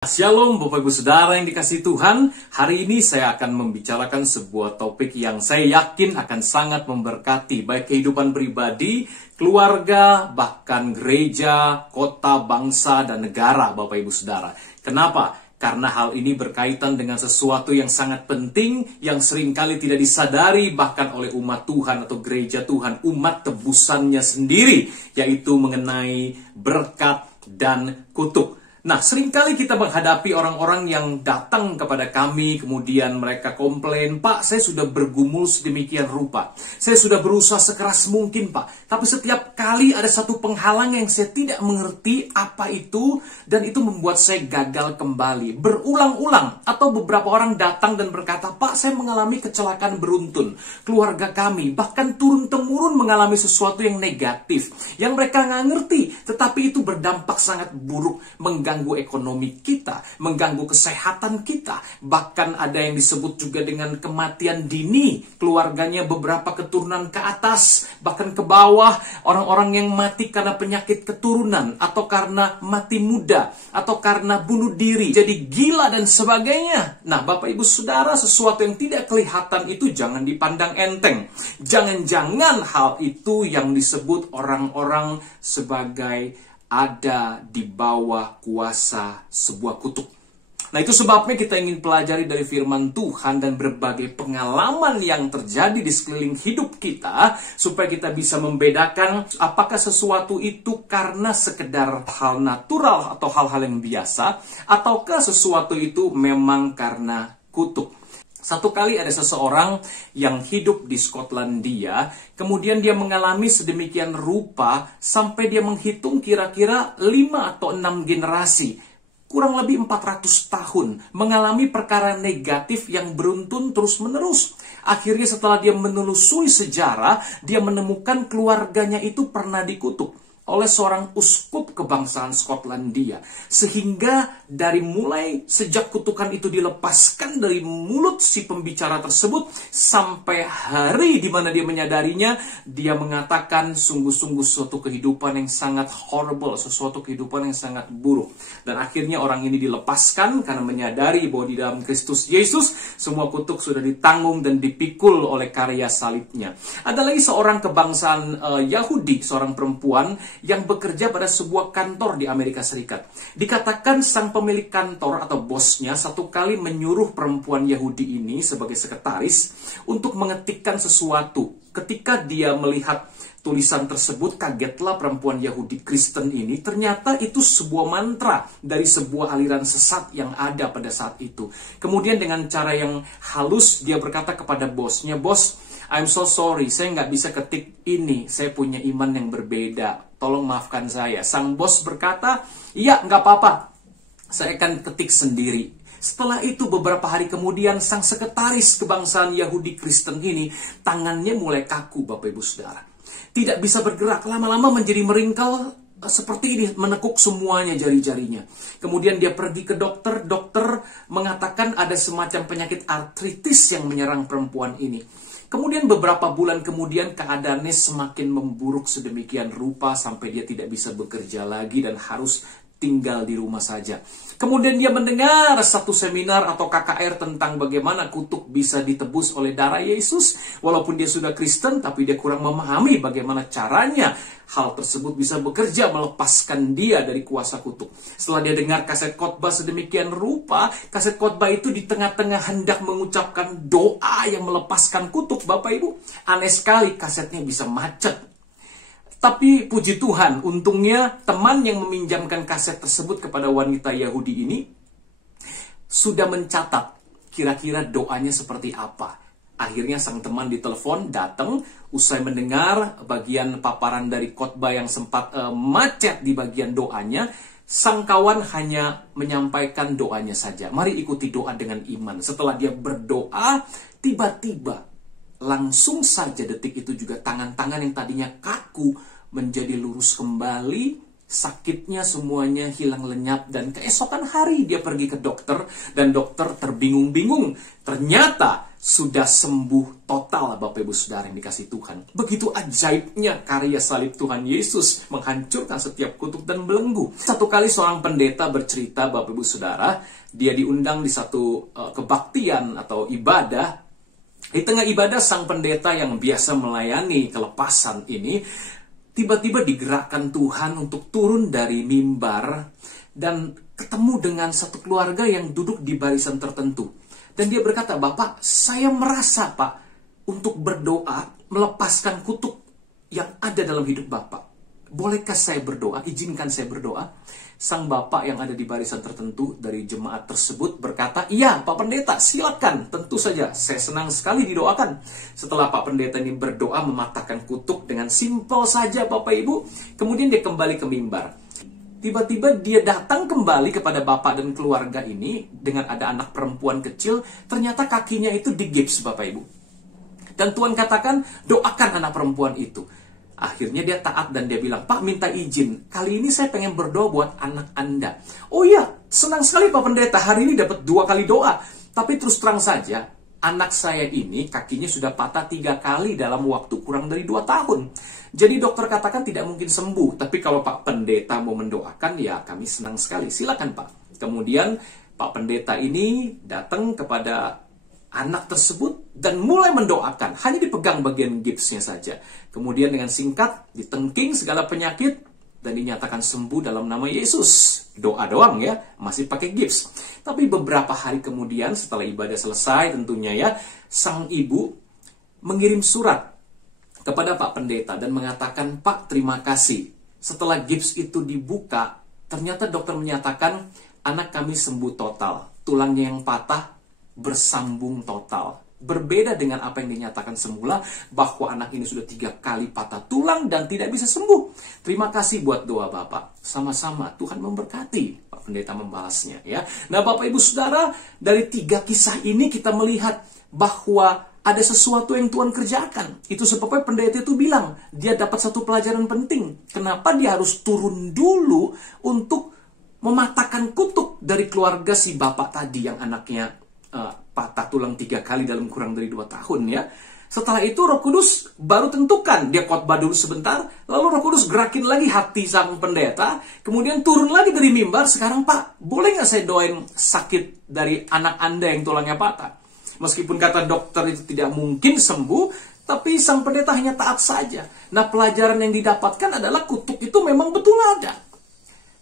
Shalom Bapak Ibu Saudara yang dikasihi Tuhan. Hari ini saya akan membicarakan sebuah topik yang saya yakin akan sangat memberkati baik kehidupan pribadi, keluarga, bahkan gereja, kota, bangsa, dan negara Bapak Ibu Saudara. Kenapa? Karena hal ini berkaitan dengan sesuatu yang sangat penting yang seringkali tidak disadari bahkan oleh umat Tuhan atau gereja Tuhan, umat tebusannya sendiri, yaitu mengenai berkat dan kutuk. Nah, seringkali kita menghadapi orang-orang yang datang kepada kami, kemudian mereka komplain, "Pak, saya sudah bergumul sedemikian rupa. Saya sudah berusaha sekeras mungkin, Pak. Tapi setiap kali ada satu penghalang yang saya tidak mengerti apa itu, dan itu membuat saya gagal kembali." Berulang-ulang, atau beberapa orang datang dan berkata, "Pak, saya mengalami kecelakaan beruntun. Keluarga kami, bahkan turun-temurun mengalami sesuatu yang negatif. Yang mereka nggak ngerti, tetapi itu berdampak sangat buruk, mengganggu ekonomi kita, mengganggu kesehatan kita, bahkan ada yang disebut juga dengan kematian dini, keluarganya beberapa keturunan ke atas, bahkan ke bawah, orang-orang yang mati karena penyakit keturunan, atau karena mati muda, atau karena bunuh diri, jadi gila dan sebagainya." Nah, Bapak Ibu Saudara, sesuatu yang tidak kelihatan itu jangan dipandang enteng. Jangan-jangan hal itu yang disebut orang-orang sebagai ada di bawah kuasa sebuah kutuk. Nah, itu sebabnya kita ingin pelajari dari firman Tuhan dan berbagai pengalaman yang terjadi di sekeliling hidup kita, supaya kita bisa membedakan apakah sesuatu itu karena sekedar hal natural atau hal-hal yang biasa, ataukah sesuatu itu memang karena kutuk. Satu kali ada seseorang yang hidup di Skotlandia, kemudian dia mengalami sedemikian rupa sampai dia menghitung kira-kira 5 atau 6 generasi, kurang lebih 400 tahun, mengalami perkara negatif yang beruntun terus-menerus. Akhirnya setelah dia menelusuri sejarah, dia menemukan keluarganya itu pernah dikutuk oleh seorang uskup kebangsaan Skotlandia. Sehingga dari mulai sejak kutukan itu dilepaskan dari mulut si pembicara tersebut, sampai hari di mana dia menyadarinya, dia mengatakan sungguh-sungguh suatu kehidupan yang sangat horrible, sesuatu kehidupan yang sangat buruk. Dan akhirnya orang ini dilepaskan karena menyadari bahwa di dalam Kristus Yesus semua kutuk sudah ditanggung dan dipikul oleh karya salibnya. Ada lagi seorang kebangsaan Yahudi, seorang perempuan yang bekerja pada sebuah kantor di Amerika Serikat. Dikatakan sang pemilik kantor atau bosnya satu kali menyuruh perempuan Yahudi ini sebagai sekretaris untuk mengetikkan sesuatu. Ketika dia melihat tulisan tersebut, kagetlah perempuan Yahudi Kristen ini. Ternyata itu sebuah mantra dari sebuah aliran sesat yang ada pada saat itu. Kemudian dengan cara yang halus dia berkata kepada bosnya, "Bos, I'm so sorry, saya nggak bisa ketik ini. Saya punya iman yang berbeda. Tolong maafkan saya." Sang bos berkata, "Iya, nggak apa-apa. Saya akan ketik sendiri." Setelah itu beberapa hari kemudian sang sekretaris kebangsaan Yahudi Kristen ini tangannya mulai kaku, Bapak Ibu Saudara. Tidak bisa bergerak, lama-lama menjadi meringkal seperti ini, menekuk semuanya jari-jarinya. Kemudian dia pergi ke dokter, dokter mengatakan ada semacam penyakit artritis yang menyerang perempuan ini. Kemudian beberapa bulan kemudian keadaannya semakin memburuk sedemikian rupa sampai dia tidak bisa bekerja lagi dan harus tinggal di rumah saja. Kemudian dia mendengar satu seminar atau KKR tentang bagaimana kutuk bisa ditebus oleh darah Yesus. Walaupun dia sudah Kristen, tapi dia kurang memahami bagaimana caranya hal tersebut bisa bekerja melepaskan dia dari kuasa kutuk. Setelah dia dengar kaset khotbah sedemikian rupa, kaset khotbah itu di tengah-tengah hendak mengucapkan doa yang melepaskan kutuk, Bapak Ibu. Aneh sekali, kasetnya bisa macet. Tapi puji Tuhan, untungnya teman yang meminjamkan kaset tersebut kepada wanita Yahudi ini sudah mencatat kira-kira doanya seperti apa. Akhirnya sang teman ditelepon, datang, usai mendengar bagian paparan dari khotbah yang sempat macet di bagian doanya, sang kawan hanya menyampaikan doanya saja. Mari ikuti doa dengan iman. Setelah dia berdoa, tiba-tiba langsung saja detik itu juga tangan-tangan yang tadinya kaku menjadi lurus kembali, sakitnya semuanya hilang lenyap, dan keesokan hari dia pergi ke dokter, dan dokter terbingung-bingung. Ternyata sudah sembuh total, Bapak Ibu Saudara yang dikasih Tuhan. Begitu ajaibnya karya salib Tuhan Yesus menghancurkan setiap kutuk dan belenggu. Satu kali seorang pendeta bercerita, Bapak Ibu Saudara, dia diundang di satu kebaktian atau ibadah. Di tengah ibadah, sang pendeta yang biasa melayani kelepasan ini tiba-tiba digerakkan Tuhan untuk turun dari mimbar dan ketemu dengan satu keluarga yang duduk di barisan tertentu. Dan dia berkata, "Bapak, saya merasa, Pak, untuk berdoa melepaskan kutuk yang ada dalam hidup Bapak. Bolehkah saya berdoa? Izinkan saya berdoa." Sang bapak yang ada di barisan tertentu dari jemaat tersebut berkata, "Iya, Pak Pendeta, silakan. Tentu saja, saya senang sekali didoakan." Setelah Pak Pendeta ini berdoa mematahkan kutuk dengan simpel saja, Bapak Ibu, kemudian dia kembali ke mimbar. Tiba-tiba dia datang kembali kepada bapak dan keluarga ini dengan ada anak perempuan kecil. Ternyata kakinya itu digips, Bapak Ibu. Dan Tuhan katakan, "Doakan anak perempuan itu." Akhirnya dia taat dan dia bilang, "Pak, minta izin. Kali ini saya pengen berdoa buat anak Anda." "Oh iya, senang sekali Pak Pendeta. Hari ini dapat 2 kali doa. Tapi terus terang saja, anak saya ini kakinya sudah patah 3 kali dalam waktu kurang dari 2 tahun. Jadi dokter katakan tidak mungkin sembuh. Tapi kalau Pak Pendeta mau mendoakan, ya kami senang sekali. Silakan Pak." Kemudian Pak Pendeta ini datang kepada anak tersebut dan mulai mendoakan. Hanya dipegang bagian gipsnya saja. Kemudian dengan singkat ditengking segala penyakit dan dinyatakan sembuh dalam nama Yesus. Doa doang ya, masih pakai gips. Tapi beberapa hari kemudian setelah ibadah selesai tentunya ya, sang ibu mengirim surat kepada Pak Pendeta dan mengatakan, "Pak, terima kasih. Setelah gips itu dibuka, ternyata dokter menyatakan anak kami sembuh total. Tulangnya yang patah bersambung total." Berbeda dengan apa yang dinyatakan semula, bahwa anak ini sudah 3 kali patah tulang dan tidak bisa sembuh. Terima kasih buat doa Bapak. Sama-sama, Tuhan memberkati. Pak Pendeta membalasnya ya. Nah, Bapak Ibu Saudara, dari 3 kisah ini kita melihat bahwa ada sesuatu yang Tuhan kerjakan. Itu sebabnya pendeta itu bilang, dia dapat satu pelajaran penting. Kenapa dia harus turun dulu untuk mematahkan kutuk dari keluarga si bapak tadi yang anaknya patah tulang 3 kali dalam kurang dari 2 tahun ya. Setelah itu Roh Kudus baru tentukan, dia khotbah dulu sebentar, lalu Roh Kudus gerakin lagi hati sang pendeta, kemudian turun lagi dari mimbar. "Sekarang Pak, boleh nggak saya doain sakit dari anak Anda yang tulangnya patah?" Meskipun kata dokter itu tidak mungkin sembuh, tapi sang pendeta hanya taat saja. Nah, pelajaran yang didapatkan adalah kutuk itu memang betul ada.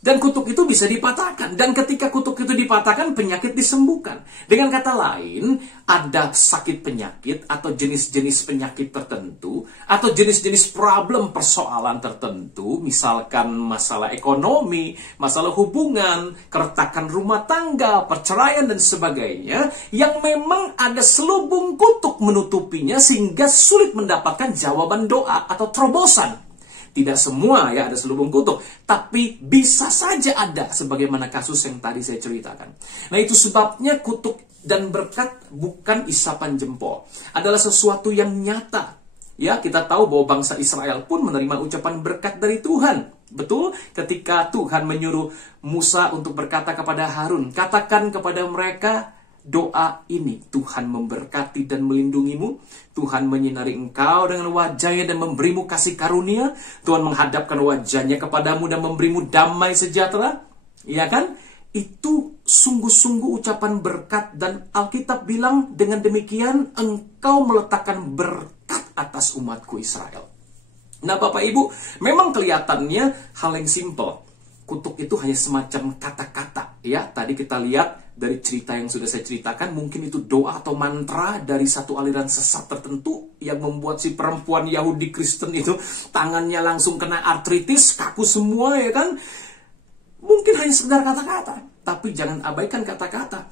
Dan kutuk itu bisa dipatahkan. Dan ketika kutuk itu dipatahkan, penyakit disembuhkan. Dengan kata lain, ada sakit penyakit atau jenis-jenis penyakit tertentu, atau jenis-jenis problem persoalan tertentu, misalkan masalah ekonomi, masalah hubungan, keretakan rumah tangga, perceraian, dan sebagainya, yang memang ada selubung kutuk menutupinya sehingga sulit mendapatkan jawaban doa atau terobosan. Tidak semua ya ada selubung kutuk, tapi bisa saja ada, sebagaimana kasus yang tadi saya ceritakan. Nah, itu sebabnya kutuk dan berkat bukan isapan jempol, adalah sesuatu yang nyata. Ya, kita tahu bahwa bangsa Israel pun menerima ucapan berkat dari Tuhan. Betul, ketika Tuhan menyuruh Musa untuk berkata kepada Harun, "Katakan kepada mereka doa ini, Tuhan memberkati dan melindungimu, Tuhan menyinari engkau dengan wajahnya dan memberimu kasih karunia, Tuhan menghadapkan wajahnya kepadamu dan memberimu damai sejahtera." Ya kan? Itu sungguh-sungguh ucapan berkat, dan Alkitab bilang dengan demikian engkau meletakkan berkat atas umatku Israel. Nah, Bapak Ibu, memang kelihatannya hal yang simpel. Kutuk itu hanya semacam kata-kata. Ya, tadi kita lihat dari cerita yang sudah saya ceritakan, mungkin itu doa atau mantra dari satu aliran sesat tertentu yang membuat si perempuan Yahudi Kristen itu tangannya langsung kena artritis, kaku semua ya kan. Mungkin hanya sekedar kata-kata, tapi jangan abaikan kata-kata.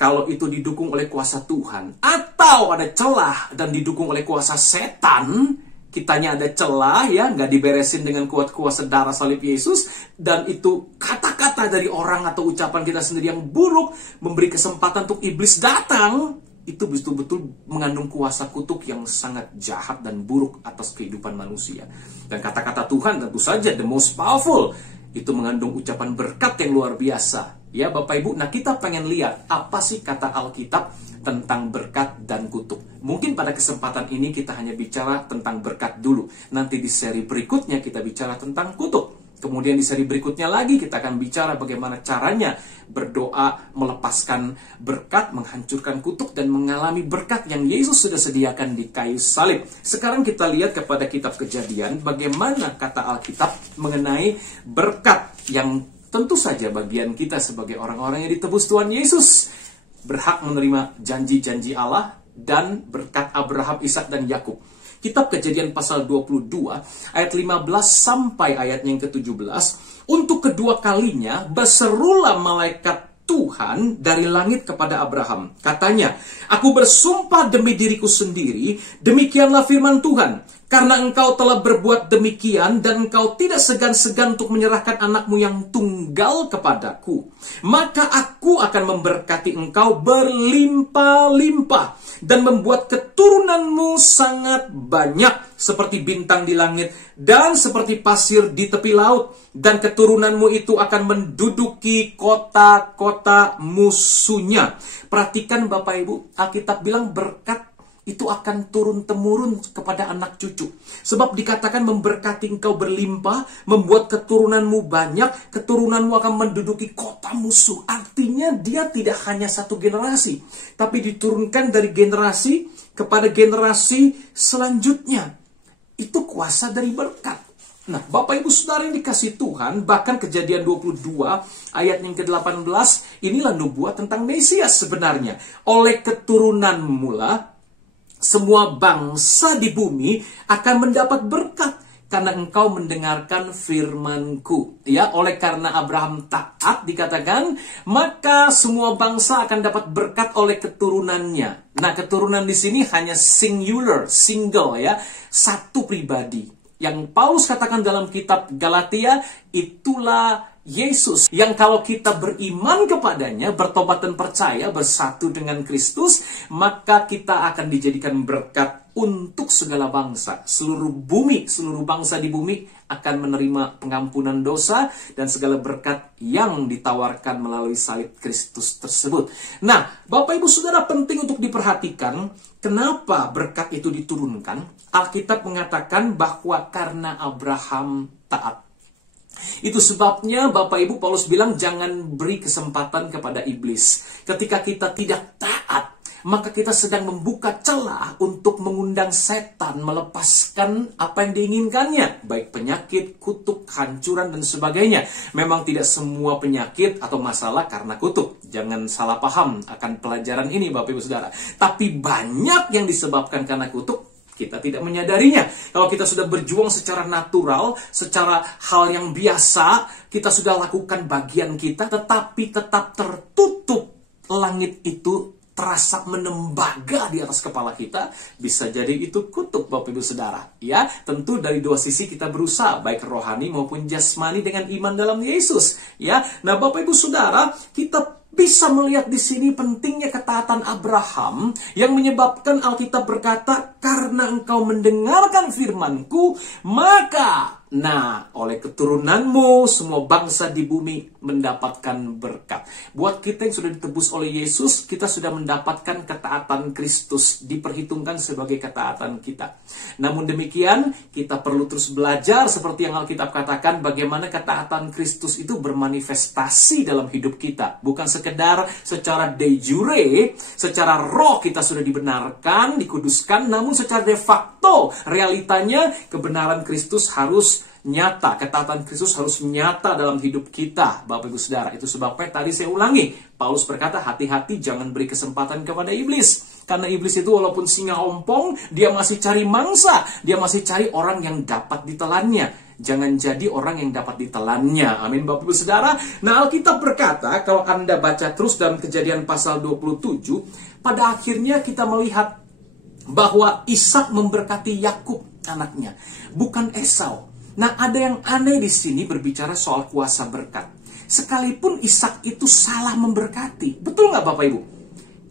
Kalau itu didukung oleh kuasa Tuhan, atau ada celah dan didukung oleh kuasa setan, kitanya ada celah ya, nggak diberesin dengan kuasa darah salib Yesus, dan itu kata-kata dari orang atau ucapan kita sendiri yang buruk, memberi kesempatan untuk iblis datang, itu betul-betul mengandung kuasa kutuk yang sangat jahat dan buruk atas kehidupan manusia. Dan kata-kata Tuhan tentu saja the most powerful, itu mengandung ucapan berkat yang luar biasa. Ya Bapak Ibu, nah kita pengen lihat apa sih kata Alkitab tentang berkat dan kutuk. Mungkin pada kesempatan ini kita hanya bicara tentang berkat dulu. Nanti di seri berikutnya kita bicara tentang kutuk. Kemudian di seri berikutnya lagi kita akan bicara bagaimana caranya berdoa melepaskan berkat, menghancurkan kutuk, dan mengalami berkat yang Yesus sudah sediakan di kayu salib. Sekarang kita lihat kepada kitab Kejadian bagaimana kata Alkitab mengenai berkat yang tentu saja bagian kita sebagai orang-orang yang ditebus Tuhan Yesus berhak menerima janji-janji Allah dan berkat Abraham, Ishak, dan Yakub. Kitab Kejadian pasal 22 ayat 15 sampai ayatnya yang ke-17. Untuk kedua kalinya berserulah malaikat Tuhan dari langit kepada Abraham. Katanya, aku bersumpah demi diriku sendiri, demikianlah firman Tuhan. Karena engkau telah berbuat demikian dan engkau tidak segan-segan untuk menyerahkan anakmu yang tunggal kepadaku, maka aku akan memberkati engkau berlimpah-limpah dan membuat keturunanmu sangat banyak seperti bintang di langit dan seperti pasir di tepi laut, dan keturunanmu itu akan menduduki kota-kota musuhnya. Perhatikan Bapak Ibu, Alkitab bilang berkat itu akan turun-temurun kepada anak cucu. Sebab dikatakan memberkati engkau berlimpah, membuat keturunanmu banyak, keturunanmu akan menduduki kota musuh. Artinya dia tidak hanya satu generasi, tapi diturunkan dari generasi kepada generasi selanjutnya. Itu kuasa dari berkat. Nah, Bapak Ibu Saudara yang dikasih Tuhan, bahkan Kejadian 22 ayat yang ke-18, inilah nubuat tentang Mesias sebenarnya. Oleh keturunanmu lah semua bangsa di bumi akan mendapat berkat karena engkau mendengarkan firman-Ku. Ya, oleh karena Abraham taat dikatakan, maka semua bangsa akan dapat berkat oleh keturunannya. Nah, keturunan di sini hanya singular, single ya, satu pribadi. Yang Paulus katakan dalam kitab Galatia, itulah Yesus, yang kalau kita beriman kepadanya, bertobat dan percaya, bersatu dengan Kristus, maka kita akan dijadikan berkat untuk segala bangsa. Seluruh bumi, seluruh bangsa di bumi akan menerima pengampunan dosa dan segala berkat yang ditawarkan melalui salib Kristus tersebut. Nah, Bapak Ibu Saudara, penting untuk diperhatikan kenapa berkat itu diturunkan. Alkitab mengatakan bahwa karena Abraham taat. Itu sebabnya Bapak Ibu, Paulus bilang jangan beri kesempatan kepada iblis. Ketika kita tidak taat, maka kita sedang membuka celah untuk mengundang setan melepaskan apa yang diinginkannya, baik penyakit, kutuk, hancuran, dan sebagainya. Memang tidak semua penyakit atau masalah karena kutuk. Jangan salah paham akan pelajaran ini Bapak Ibu Saudara. Tapi banyak yang disebabkan karena kutuk, kita tidak menyadarinya. Kalau kita sudah berjuang secara natural, secara hal yang biasa, kita sudah lakukan bagian kita, tetapi tetap tertutup, langit itu terasa menembaga di atas kepala kita, bisa jadi itu kutuk Bapak Ibu Saudara. Ya, tentu dari dua sisi kita berusaha, baik rohani maupun jasmani dengan iman dalam Yesus. Ya, nah Bapak Ibu Saudara, kita bisa melihat di sini pentingnya ketaatan Abraham yang menyebabkan Alkitab berkata, karena engkau mendengarkan firman-Ku, maka oleh keturunanmu semua bangsa di bumi mendapatkan berkat. Buat kita yang sudah ditebus oleh Yesus, kita sudah mendapatkan ketaatan Kristus, diperhitungkan sebagai ketaatan kita. Namun demikian, kita perlu terus belajar seperti yang Alkitab katakan, bagaimana ketaatan Kristus itu bermanifestasi dalam hidup kita. Bukan sekedar secara de jure, secara roh kita sudah dibenarkan, dikuduskan, namun secara de facto, realitanya kebenaran Kristus harus nyata, ketaatan Kristus harus nyata dalam hidup kita, Bapak Ibu Saudara. Itu sebabnya tadi saya ulangi, Paulus berkata, hati-hati jangan beri kesempatan kepada iblis. Karena iblis itu walaupun singa ompong, dia masih cari mangsa, dia masih cari orang yang dapat ditelannya. Jangan jadi orang yang dapat ditelannya. Amin Bapak Ibu Saudara. Nah, Alkitab berkata, kalau Anda baca terus dalam Kejadian pasal 27, pada akhirnya kita melihat bahwa Ishak memberkati Yakub anaknya, bukan Esau. Nah, ada yang aneh di sini berbicara soal kuasa berkat. Sekalipun Ishak itu salah memberkati. Betul nggak Bapak Ibu?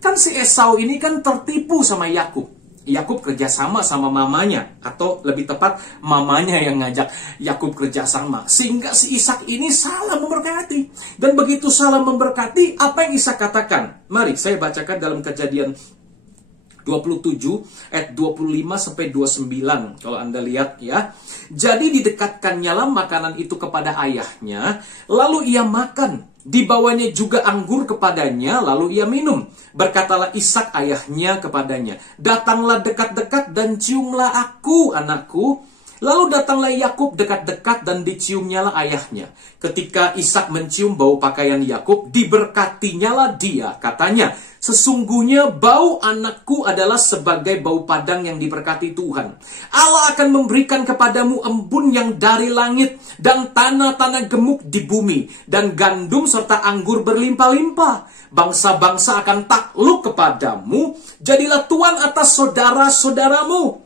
Kan si Esau ini kan tertipu sama Yakub. Yakub kerjasama sama mamanya, atau lebih tepat mamanya yang ngajak Yakub kerjasama, sehingga si Ishak ini salah memberkati. Dan begitu salah memberkati, apa yang Ishak katakan? Mari saya bacakan dalam Kejadian 27 ayat 25 sampai 29 kalau Anda lihat ya. Jadi didekatkannya lah makanan itu kepada ayahnya, lalu ia makan. Dibawanya juga anggur kepadanya, lalu ia minum. Berkatalah Ishak ayahnya kepadanya, datanglah dekat-dekat dan ciumlah aku, anakku. Lalu datanglah Yakub dekat-dekat dan diciumnyalah ayahnya. Ketika Ishak mencium bau pakaian Yakub, diberkatinyalah dia. Katanya, sesungguhnya bau anakku adalah sebagai bau padang yang diberkati Tuhan. Allah akan memberikan kepadamu embun yang dari langit dan tanah-tanah gemuk di bumi, dan gandum serta anggur berlimpah-limpah. Bangsa-bangsa akan takluk kepadamu, jadilah tuan atas saudara-saudaramu.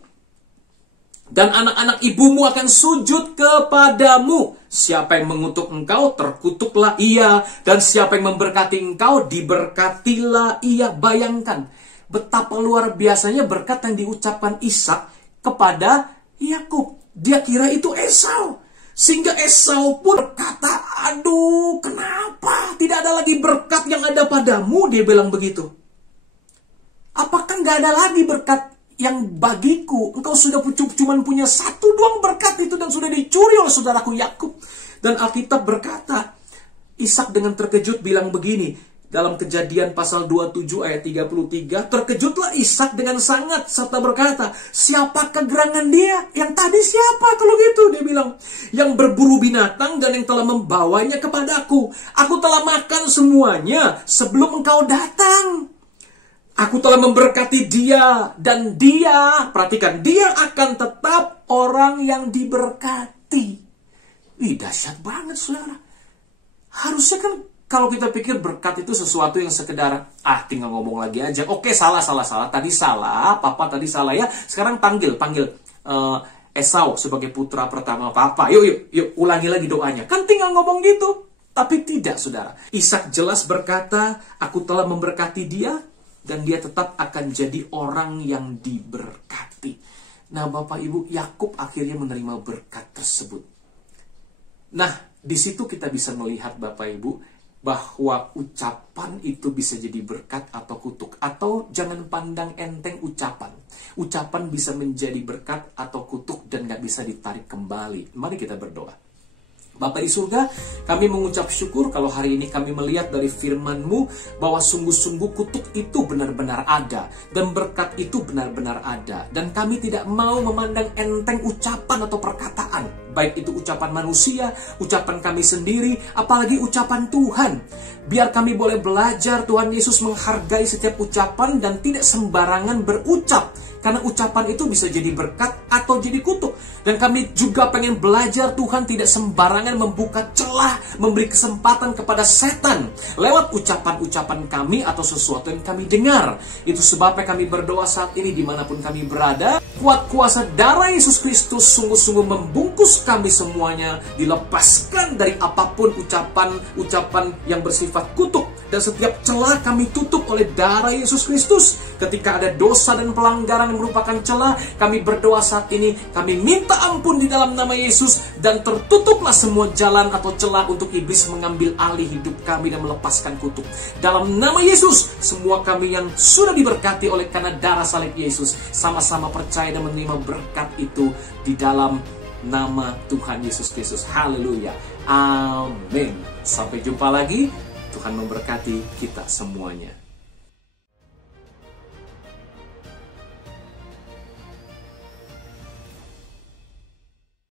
Dan anak-anak ibumu akan sujud kepadamu. Siapa yang mengutuk engkau, terkutuklah ia. Dan siapa yang memberkati engkau, diberkatilah ia. Bayangkan betapa luar biasanya berkat yang diucapkan Ishak kepada Yakub. Dia kira itu Esau. Sehingga Esau pun berkata, aduh kenapa tidak ada lagi berkat yang ada padamu? Dia bilang begitu. Apakah nggak ada lagi berkat yang bagiku? Engkau sudah cuma punya satu doang berkat itu, dan sudah dicuri oleh saudaraku Yakub. Dan Alkitab berkata, Ishak dengan terkejut bilang begini, dalam Kejadian pasal 27 ayat 33, terkejutlah Ishak dengan sangat serta berkata, siapakah gerangan dia? Yang tadi siapa kalau gitu? Dia bilang, yang berburu binatang dan yang telah membawanya kepadaku. Aku telah makan semuanya sebelum engkau datang. Aku telah memberkati dia, dan dia, perhatikan, dia akan tetap orang yang diberkati. Wih, dahsyat banget, saudara. Harusnya kan kalau kita pikir berkat itu sesuatu yang sekedar, tinggal ngomong lagi aja. Oke, salah. Tadi salah, papa tadi salah ya. Sekarang panggil Esau sebagai putra pertama papa. Yuk, ulangi lagi doanya. Kan tinggal ngomong gitu. Tapi tidak, saudara. Ishak jelas berkata, aku telah memberkati dia, dan dia tetap akan jadi orang yang diberkati. Nah, Bapak Ibu, Yakub akhirnya menerima berkat tersebut. Nah, di situ kita bisa melihat, Bapak Ibu, bahwa ucapan itu bisa jadi berkat atau kutuk. Atau jangan pandang enteng ucapan. Ucapan bisa menjadi berkat atau kutuk dan gak bisa ditarik kembali. Mari kita berdoa. Bapa di surga, kami mengucap syukur kalau hari ini kami melihat dari firman-Mu bahwa sungguh-sungguh kutuk itu benar-benar ada, dan berkat itu benar-benar ada. Dan kami tidak mau memandang enteng ucapan atau perkataan, baik itu ucapan manusia, ucapan kami sendiri, apalagi ucapan Tuhan. Biar kami boleh belajar, Tuhan Yesus, menghargai setiap ucapan dan tidak sembarangan berucap. Karena ucapan itu bisa jadi berkat atau jadi kutuk. Dan kami juga pengen belajar, Tuhan, tidak sembarangan membuka celah, memberi kesempatan kepada setan lewat ucapan-ucapan kami atau sesuatu yang kami dengar. Itu sebabnya kami berdoa saat ini dimanapun kami berada. Kuat kuasa darah Yesus Kristus sungguh-sungguh membungkus kami semuanya. Dilepaskan dari apapun ucapan-ucapan yang bersifat kutuk. Dan setiap celah kami tutup oleh darah Yesus Kristus. Ketika ada dosa dan pelanggaran yang merupakan celah, kami berdoa saat ini, kami minta ampun di dalam nama Yesus, dan tertutuplah semua jalan atau celah untuk iblis mengambil alih hidup kami dan melepaskan kutuk. Dalam nama Yesus, semua kami yang sudah diberkati oleh karena darah salib Yesus, sama-sama percaya dan menerima berkat itu di dalam nama Tuhan Yesus Kristus. Haleluya. Amin. Sampai jumpa lagi. Tuhan memberkati kita semuanya.